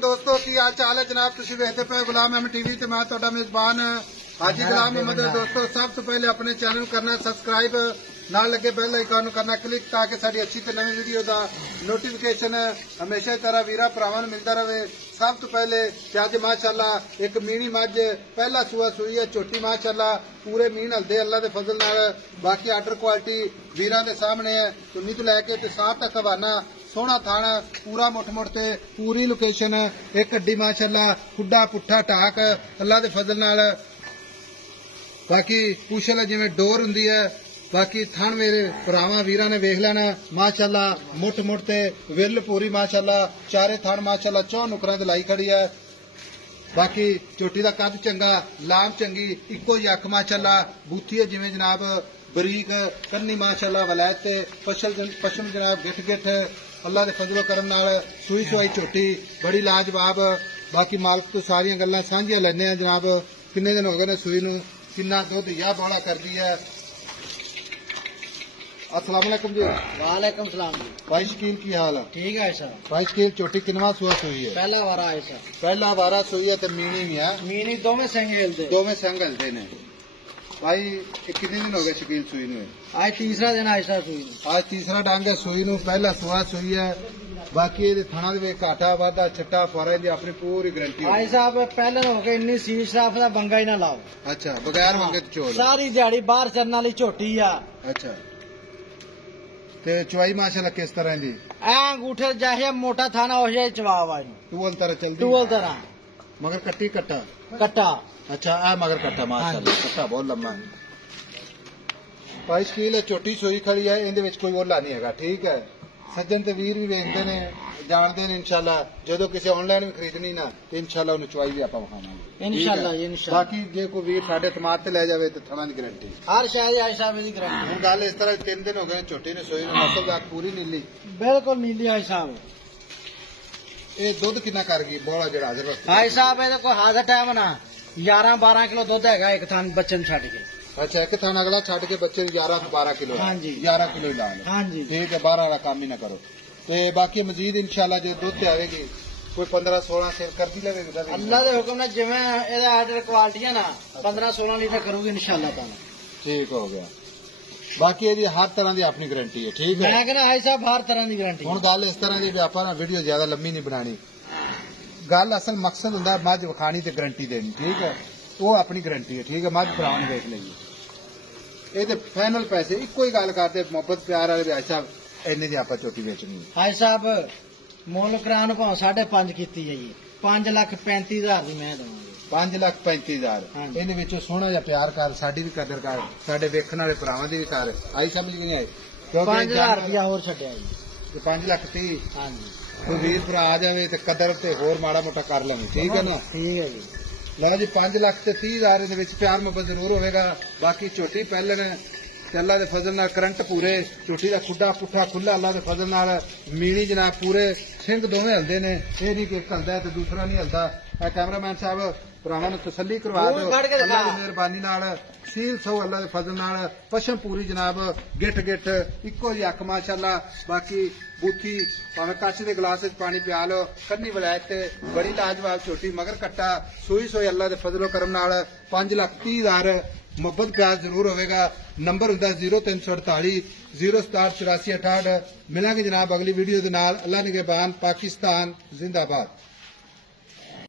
दोस्तों की हाल चाल है जनाब तुम वेखते पे गुलाम अहमद टीवी ते मैं तुहाडा मेजबान हाजी गुलाम अहमद। दोस्तों सब तो पहले अपने चैनल करना सब्सक्राइब नाल लगे बेल आइकन करना क्लिक ताकि साडी अच्छी ते नवी वीडियो का नोटिफिकेशन हमेशा की तरह वीरा भरावां नूं मिलता रहे। सब तो पहले अज माशाअल्लाह एक मीनी मझ पहला सूआ सूई है झोटी माशाअल्लाह पूरे मीन हलदे अल्लाह के फजल नाल। बाकी आर्डर क्वालिटी वीरां दे सामने है चुन्नी तो लैके ते साफ तक हवाना सोहना थाना पूरा मुठ मुठ ते पूरी लोकेशन एक हड्डी माशाअल्लाह खुड्डा पुट्ठा टाक अल्लाह के फजल नाल। बाकी पूछल जिवें डोर हुंदी है। बाकी थण मेरे भरावां वीरां ने वेख लेना माशाअल्लाह मुठ मुठ ते विल पूरी माशाअल्लाह चारे थण माशाअल्लाह चौ नुकरां ते लाई खड़ी है। बाकी झोटी दा कद चंगा लाम चंगी इक्को ही अख माशाअल्लाह बूथी है जिवें जनाब बरीक कन्नी माशाअल्लाह वलैत ते पशम जनाब गिठ गिठ अल्लाह के फजलो करम नाल सूई सुई झोटी बड़ी लाजवाब। बाकी मालक तो सारियां गल्लां सांझियां लैंदे आ जनाब किन्ने दिन हो गए ने सूई नूं किन्ना दुध या बड़ा करदी है। अस्सलाम वालेकुम जी। वालेकुम सलाम जी। भाई शकील की हाल है? ठीक है सर। भाई शकील चोटी किनवा सुआ सुई है? पहला वारा है सर। पहला वारा सुई है तो मीनी भी है? मीनी दोवें संग हिलदे। दोवें संग हिलदे ने। भाई कितने दिन हो गए शकील सुई नूं? आज तीसरा दिन है सर सूई नूं। आज तीसरा डंग है सुई नूं पहला सुआ सुई है। बाकी ये थाना दे घाटा वाधा छट्टा फुआरा दी अपनी पूरी गारंटी है। भाई साहब पहले हो गए इन्नी सील साफ दा बंगा ही ना लाओ। अच्छा बगैर मंगे तो चोल सारी दिहाड़ी बाहर चरन वाली झोटी आ। अच्छा ते चवाई माशाल्लाह किस तरह दी? ऐ अंगूठे जैसे मोटा थाना हो जाए चवाव आई टूल तरह चलदी टूल तरह मगर कट्टी कट्टा कट्टा। अच्छा आ मगर कट्टा माशाल्लाह कट्टा बहुत लम्मा है। भाई शकील चोटी सोई खड़ी है इहदे विच कोई ओला नहीं हैगा। ठीक है सज्जन ते वीर भी वेखदे ने जानते हैं इंशाल्लाह जो किसी ऑनलाइन भी खरीदनी ना तो इंशाल्लाह उन्हें चुवाई भी आपां विखावांगे इंशाल्लाह। बाकी जे कोई वीर साडे तमाद ते ले जावे तो थणा दी गारंटी हर शहर आई साहब दी गारंटी। हुण गल इस तरह 3 दिन हो गए छोटी ने सोई नस्ल जात पूरी नीली बिल्कुल नीली आई साहब। ये दुध कितना कर गई बोला जेड़ा हाजिर वक्त आई साहब ए कोई हाजिर टाइम ना 11-12 किलो दुध हैगा एक थान बच्चन छड़ के। अच्छा एक थान अगला छड़ के बच्चे 11-12 किलो? हाँ जी 11 किलो ही ला लो। हाँ जी ठीक है 12 वाला काम ही ना करो। तो बाकी मजीद इंशाल्लाह जो दुध आएगी कोई 15-16 सेल कर दी लगेगी अल्लाह के हुक्म ने जिवें एदा आर्डर क्वालिटी है ना 15-16 लीटर करूगी इंशाल्लाह ताला। ठीक हो गया। बाकी ये हर तरह की अपनी गारंटी है। ठीक है मैं कहना भाई साहब हर तरह की गारंटी। हुण गल इस तरह की भी आपां वीडियो ज्यादा लंबी नहीं बनानी। गल असल मकसद हुंदा मझ विखानी ते गारंटी देनी। ठीक है वो अपनी गारंटी है। ठीक है मझ भरावां ने देख लईए ये फाइनल पैसे इको ही गल करते मोहब्बत प्यार वाले भाई साहब इन्ने दी आपां चोटी बेचनी। भाई साहब मुल करान भाव 5.5 कीती है जी 5,35,000 दी मैं दवांगे। 5,35,000 इहदे विच सोहना जिहा प्यार कर साडी भी कदर कर साडे वेखण वाले भरावां दी भी कर आई समझ नहीं आई 5,000 रुपया होर छड्डिया जी 5,30,000। हां जी कोई वीर भरा आ जावे ते कदर ते होर माड़ा मोटा कर लवे। ठीक है ना? ठीक है जी। लो जी 5,30,000 दे विच प्यार मोहब्बत जरूर होगा। बाकी झोटी पहले ने अल्लाह के फजल नाल करंट पूरे झोटी का खुड्डा पुट्ठा खुला अल्लाह के फजल नाल मीनी जनाब पूरे सिंह दोवें हलदे ने ये नहीं कि एक हलदा है तो दूसरा नहीं हलदा। कैमरामैन साहब भरावां नूं तसल्ली करवा दो अल्लाह की मेहरबानी नाल सील सौ अल्लाह के फजल नाल पशम पूरी जनाब गिठ गिठ इको जी अख माशाअल्लाह। बाकी बूथी भावें कच के गिलास पानी पिया लो कन्नी वलैत बड़ी लाजवाब छोटी मगर कट्टा सोई सोई अल्लाह के फजलो करम नाल 5,30,000 मुहब्बत प्यार जरूर होगा। नंबर हुंदा 0348 067 84 68। मिलांगे जनाब अगली वीडियो दे नाल। अल्लाह निगहबान पाकिस्तान जिंदाबाद।